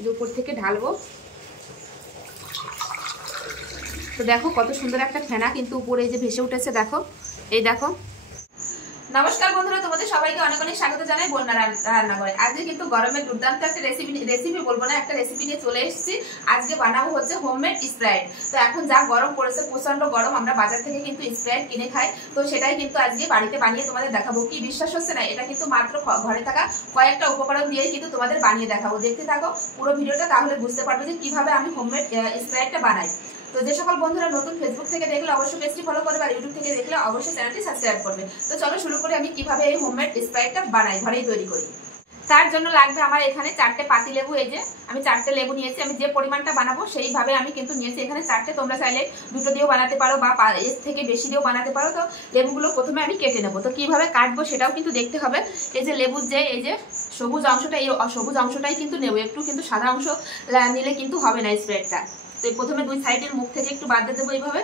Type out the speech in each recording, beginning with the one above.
এই উপর থেকে ঢালবো। তো দেখো কত সুন্দর একটা ফেনা কিন্তু উপরে এই যে ভেসে উঠেছে, দেখো এই দেখো। নমস্কার বন্ধুরা, তোমাদের সবাইকে অনেক অনেক স্বাগত জানাই বন্যা রান্নাঘরে। আজকে কিন্তু গরমের দুর্দান্ত একটা রেসিপি বলবো না, একটা রেসিপি নিয়ে চলে এসেছি। আজকে বানাবো হচ্ছে হোমমেড স্প্রাইট। তো এখন যা গরম পড়েছে, প্রচন্ড গরম, আমরা বাজার থেকে কিন্তু স্প্রাইট কিনে খাই। তো সেটাই কিন্তু আজকে বাড়িতে বানিয়ে তোমাদের দেখাবো। কি বিশ্বাস হচ্ছে না? এটা কিন্তু মাত্র ঘরে থাকা কয়েকটা উপকরণ দিয়েই কিন্তু তোমাদের বানিয়ে দেখাবো। দেখতে থাকো পুরো ভিডিওটা, তাহলে বুঝতে পারবে যে কিভাবে আমি হোমমেড স্প্রাইটটা বানাই। তো যে সকল বন্ধুরা নতুন ফেসবুক থেকে দেখলে অবশ্যই পেজটি ফলো করবে, আর ইউটিউব থেকে দেখলে অবশ্যই চ্যানেলটি সাবস্ক্রাইব করবে। তো চলো শুরু করে আমি কিভাবে এই হোমমেড স্প্রাইটটা বানাই, ঘরেই তৈরি করি। তার জন্য লাগবে আমার এখানে 4টে পাতি লেবু। এই যে আমি 4টে লেবু নিয়েছি। আমি যে পরিমাণটা বানাবো সেইভাবে আমি কিন্তু নিয়েছি এখানে 4টে। তোমরা চাইলে 2টো দিয়েও বানাতে পারো বা এর থেকে বেশি দিয়েও বানাতে পারো। তো লেবুগুলো প্রথমে আমি কেটে নেবো। তো কিভাবে কাটবো সেটাও কিন্তু দেখতে হবে। এই যে লেবুর যে এই যে সবুজ অংশটা, এই সবুজ অংশটাই কিন্তু নেবো, একটু কিন্তু সাদা অংশ নিলে কিন্তু হবে না স্প্রাইটটা। তো প্রথমে দুই সাইডের মুখ থেকে একটু বাদ দিয়ে দেবো এইভাবে।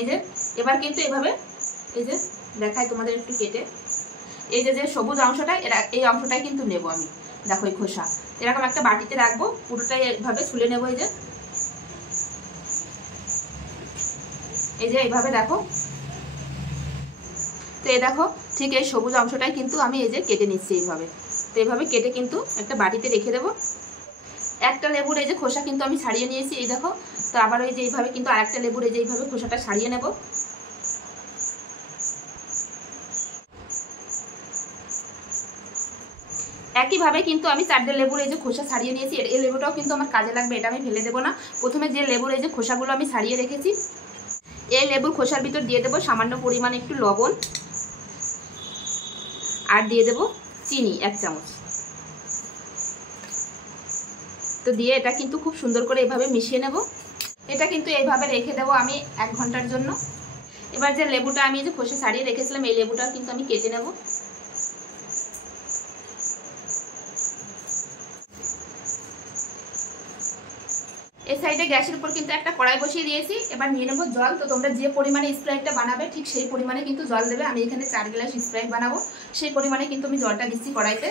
এই যে এবার কিন্তু এইভাবে এই যে দেখাই তোমাদের একটু কেটে, এই যে যে সবুজ অংশটা, এই অংশটাই কিন্তু নেব আমি। দেখো এই খোসা এরকম একটা বাটিতে রাখবো, পুরোটাই এইভাবে ছুলে নেবো। এই যে এইভাবে দেখো। তো এই দেখো ঠিক এই সবুজ অংশটাই কিন্তু আমি এই যে কেটে নিচ্ছি এইভাবে। তো এইভাবে কেটে কিন্তু একটা বাটিতে রেখে দেবো। একটা লেবুর এই যে খোসা কিন্তু আমি ছাড়িয়ে নিয়েছি, এই দেখো। তো আবার ওই যে এইভাবে কিন্তু আরেকটা লেবুর এই যে এইভাবে খোসাটা ছাড়িয়ে নেব। একইভাবে কিন্তু আমি 4টে লেবুর এই যে খোসা ছাড়িয়ে নিয়েছি। এই লেবুটাও কিন্তু আমার কাজে লাগবে, এটা আমি ফেলে দেবো না। প্রথমে যে লেবুর এই যে খোসাগুলো আমি ছাড়িয়ে রেখেছি, এই লেবুর খোসার ভিতর দিয়ে দেবো সামান্য পরিমাণে একটু লবণ, আর দিয়ে দেবো চিনি 1 চামচ। তো দিয়ে এটা কিন্তু খুব সুন্দর করে এভাবে মিশিয়ে নেব। এটা কিন্তু এইভাবে রেখে দেবো আমি 1 ঘন্টার জন্য। এবার যে লেবুটা আমি যে খোসা ছাড়িয়ে রেখেছিলাম, এই লেবুটাও কিন্তু আমি কেটে নেব। এই সাইডে গ্যাসের উপর কিন্তু একটা কড়াই বসিয়ে দিয়েছি। এবার নিয়ে নেবো জল। তো তোমরা যে পরিমাণে স্প্রাইটটা বানাবে ঠিক সেই পরিমাণে কিন্তু জল দেবে। আমি এখানে 4 গ্লাস স্প্রাইট বানাবো, সেই পরিমাণে কিন্তু আমি জলটা দিচ্ছি কড়াইতে।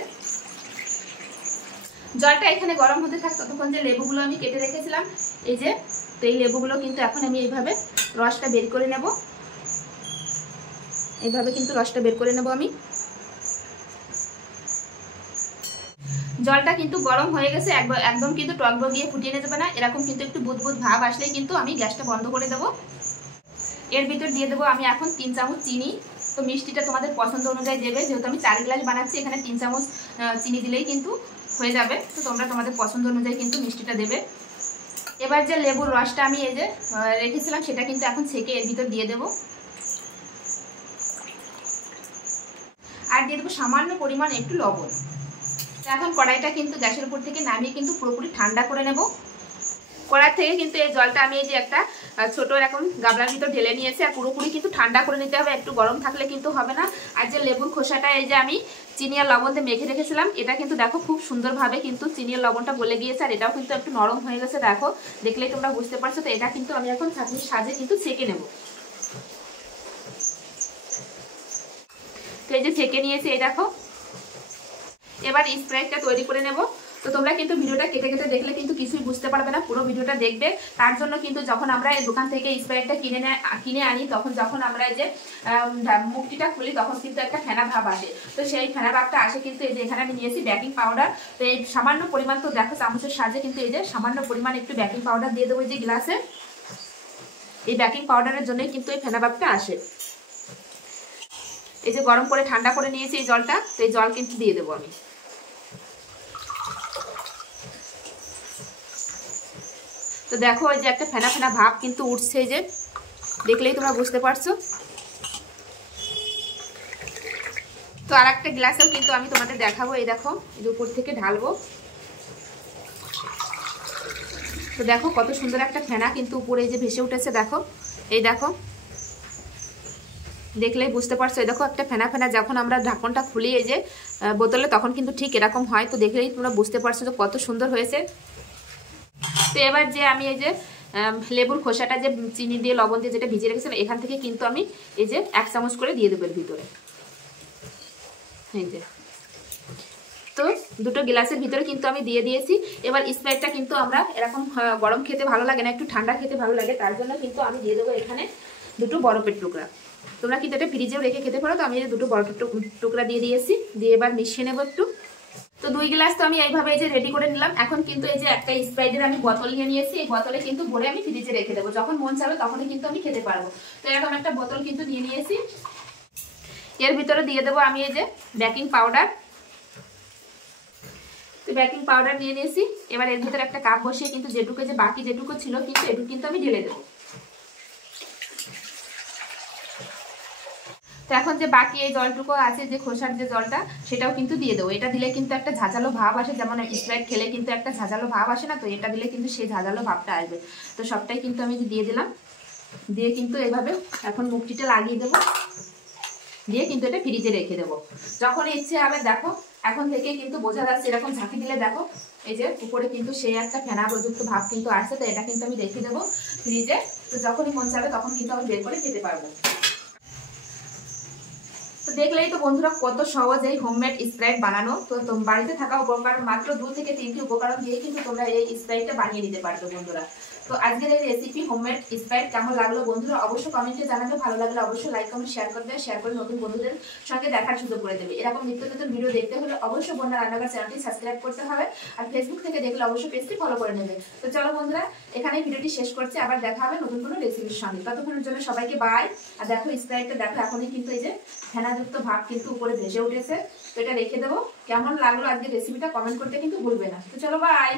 জলটা এখানে গরম হতে থাক, ততক্ষণ যে লেবুগুলো আমি কেটে রেখেছিলাম এই যে, তো এই লেবুগুলো কিন্তু এখন আমি এইভাবে রসটা বের করে নেব। এইভাবে কিন্তু রসটা বের করে নেব আমি। জলটা কিন্তু গরম হয়ে গেছে, একদম কিন্তু টক দিয়ে ফুটিয়ে নিতে হবে না। এরকম কিন্তু একটু বুদবুদ ভাব আসলেই কিন্তু আমি গ্যাসটা বন্ধ করে দেবো। এর ভিতর দিয়ে দেবো আমি এখন 3 চামচ চিনি। তো মিষ্টিটা তোমাদের পছন্দ অনুযায়ী দেবে, যেহেতু আমি 4 গ্লাস বানাচ্ছি, এখানে 3 চামচ চিনি দিলেই কিন্তু হয়ে যাবে। তো তোমরা তোমাদের পছন্দ অনুযায়ী কিন্তু মিষ্টিটা দেবে। এবার যে লেবুর রসটা আমি এই যে রেখেছিলাম, সেটা কিন্তু এখন ছেঁকে এর ভিতর দিয়ে দেবো। আর দিয়ে দেবো সামান্য পরিমাণ একটু লবণ। এখন কড়াইটা কিন্তু গ্যাসের উপর থেকে নামিয়ে কিন্তু পুরোপুরি ঠান্ডা করে নেব। কড়াই থেকে কিন্তু এই জলটা আমি এই যে একটা ছোট এরকম গামলার ভিতর ঢেলে নিয়েছি। আর পুরোপুরি কিন্তু ঠান্ডা করে নিতে হবে, একটু গরম থাকলে কিন্তু হবে না। আর যে লেবুর খোসাটা এই যে আমি চিনি আর লবণ দিয়ে মেখে রেখেছিলাম, এটা কিন্তু দেখো খুব সুন্দরভাবে কিন্তু চিনি আর লবণটা গলে গিয়েছে। আর এটাও কিন্তু একটু নরম হয়ে গেছে, দেখো দেখলেই তোমরা বুঝতে পারছো। তো এটা কিন্তু আমি এখন ছাঁকনির সাহায্যে কিন্তু ছেঁকে নেব। তো এই যে ছেঁকে নিয়েছি, এই দেখো। এবার স্প্রাইটটা তৈরি করে নেব। তো তোমরা কিন্তু ভিডিওটা কেটে কেটে দেখলে কিন্তু কিছুই বুঝতে পারবে না, পুরো ভিডিওটা দেখবে। তার জন্য কিন্তু যখন আমরা এই দোকান থেকে স্প্রাইটটা কিনে আনি, তখন যখন আমরা এই যে মুখটিটা খুলি, তখন কিন্তু একটা ফেনা ভাব আসে। তো সেই ফেনা ভাবটা আসে কিন্তু এই যে এখানে আমি নিয়েছি বেকিং পাউডার। তো এই সামান্য পরিমাণ, তো দেখো চামচের সাহায্যে কিন্তু এই যে সামান্য পরিমাণ একটু বেকিং পাউডার দিয়ে দেবো এই যে গ্লাসে। এই বেকিং পাউডারের জন্যই কিন্তু এই ফেনা ভাবটা আসে। এই যে গরম করে ঠান্ডা করে নিয়েছি এই জলটা, তো এই জল কিন্তু দিয়ে দেবো আমি। তো দেখো এই যে একটা ফেনা ফেনা ভাব কিন্তু উঠছে, এই যে দেখলেই তোমরা বুঝতে পারছো। তো আর একটা গ্লাসেও কিন্তু আমি তোমাদের দেখাবো। এই দেখো এই উপর থেকে ঢালবো। তো দেখো কত সুন্দর একটা ফেনা কিন্তু উপরে এই যে ভেসে উঠেছে, দেখো এই দেখো দেখলেই বুঝতে পারছো। এই দেখো একটা ফেনা ফেনা, যখন আমরা ঢাকনটা খুলি এই যে বোতলে, তখন কিন্তু ঠিক এরকম হয়। তো দেখলেই তোমরা বুঝতে পারছো যে কত সুন্দর হয়েছে। তো এবার যে আমি এই যে লেবুর খোসাটা যে চিনি দিয়ে লবণ দিয়ে যেটা ভিজিয়ে রেখেছিলাম, এখান থেকে কিন্তু আমি এই যে 1 চামচ করে দিয়ে দেবো এর ভিতরে। এই যে তো দুটো গ্লাসের ভিতরে কিন্তু আমি দিয়ে দিয়েছি। এবার স্প্রাইটটা কিন্তু আমরা এরকম গরম খেতে ভালো লাগে না, একটু ঠান্ডা খেতে ভালো লাগে, তার জন্য কিন্তু আমি দিয়ে দেবো এখানে দুটো বরফের টুকরা। তোমরা কিন্তু এটা ফ্রিজেও রেখে খেতে পারো। তো আমি দুটো বরফের টুকরা দিয়ে দিয়েছি, দিয়ে এবার মিশিয়ে নেবো একটু। তো 2 গ্লাস তো আমি এইভাবে এই যে রেডি করে নিলাম। এখন কিন্তু এই যে একটা স্প্রাইটের আমি বোতল নিয়ে নিয়েছি, এই বোতলে কিন্তু ভরে আমি ফ্রিজে রেখে দেবো, যখন মন চাবে তখনই কিন্তু আমি খেতে পারবো। তো এরকম একটা বোতল কিন্তু নিয়ে নিয়েছি। এর ভিতরে দিয়ে দেবো আমি এই যে বেকিং পাউডার। তো বেকিং পাউডার নিয়ে নিয়েছি। এবার এর ভিতরে একটা কাপ বসিয়ে কিন্তু যেটুকু যে বাকি যেটুকু ছিল কিন্তু এটুকু কিন্তু আমি ঢেলে দেবো। তো এখন যে বাকি এই জলটুকু আছে, যে খোসার যে জলটা, সেটাও কিন্তু দিয়ে দেবো। এটা দিলে কিন্তু একটা ঝাঁঝালো ভাব আসে, যেমন স্প্রাইট খেলে কিন্তু একটা ঝাঁঝালো ভাব আসে না, তো এটা দিলে কিন্তু সেই ঝাঁঝালো ভাবটা আসবে। তো সবটাই কিন্তু আমি দিয়ে দিলাম, দিয়ে কিন্তু এইভাবে এখন মুখটিটা লাগিয়ে দেবো, দিয়ে কিন্তু এটা ফ্রিজে রেখে দেবো। যখন ইচ্ছে হবে দেখো, এখন থেকে কিন্তু বোঝা যাচ্ছে, এরকম ঝাঁকি দিলে দেখো এই যে উপরে কিন্তু সেই একটা ফেনা প্রযুক্ত ভাব কিন্তু আসছে। তো এটা কিন্তু আমি রেখে দেবো ফ্রিজে। তো যখনই মন চাবে তখন কিন্তু আমি বের করে খেতে পারবো। তো দেখলেই তো বন্ধুরা কত সহজ এই হোমমেড স্প্রাইট বানানো। তো বাড়িতে থাকা উপকরণ মাত্র 2 থেকে 3টি উপকরণ দিয়ে কিন্তু তোমরা এই স্প্রাইটটা বানিয়ে নিতে পারবে বন্ধুরা। তো আজকের এই রেসিপি হোমমেড স্প্রাইট কেমন লাগলো বন্ধুরা অবশ্যই কমেন্টে জানাবে। ভালো লাগলে অবশ্যই লাইক কমেন্ট শেয়ার করবে, শেয়ার করে নতুন বন্ধুদের সঙ্গে দেখার সুযোগ করে দেবে। এরকম নিত্য নতুন ভিডিও দেখতে হলে অবশ্যই বন্যা রান্নাঘর চ্যানেলটি সাবস্ক্রাইব করতে হবে, আর ফেসবুক থেকে দেখলে অবশ্যই পেজটি ফলো করে নেবে। তো চলো বন্ধুরা, এখানেই ভিডিওটি শেষ করছি, আবার দেখা হবে নতুন কোনো রেসিপির সঙ্গে। ততক্ষণের জন্য সবাইকে বাই। আর দেখো স্প্রাইটটা দেখো এখনই কিন্তু এই যে ফেনাযুক্ত ভাব কিন্তু উপরে ভেসে উঠেছে। তো এটা রেখে দেবো। কেমন লাগলো আজকে রেসিপিটা কমেন্ট করতে কিন্তু ভুলবে না। তো চলো বাই।